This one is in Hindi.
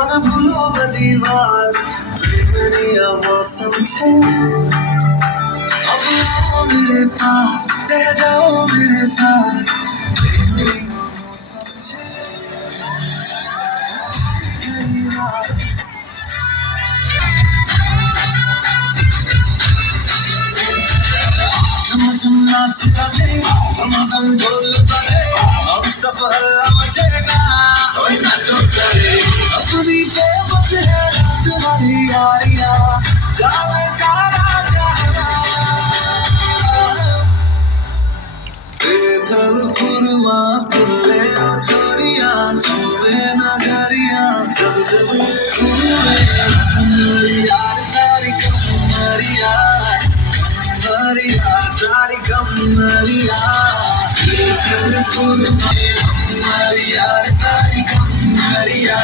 मन भूलो दीवार प्रेमनिया मौसम छे अब आओ मेरे पास रह जाओ मेरे साथ प्रेमनिया मौसम छे नाच नाचे धमाधम ढोल बजे नॉनस्टॉप हल्ला मचेगा कोई नाचो सरे अपनी फेमस है रात वाली यारियां जावे सारा जहां बेथलपुर मां सुन ले ओ छोरियां छुए नजरियां जब जब घूमे यार तारी कमरिया तारी कमरिया बेथलपुर में हमारी यार तारी कमरिया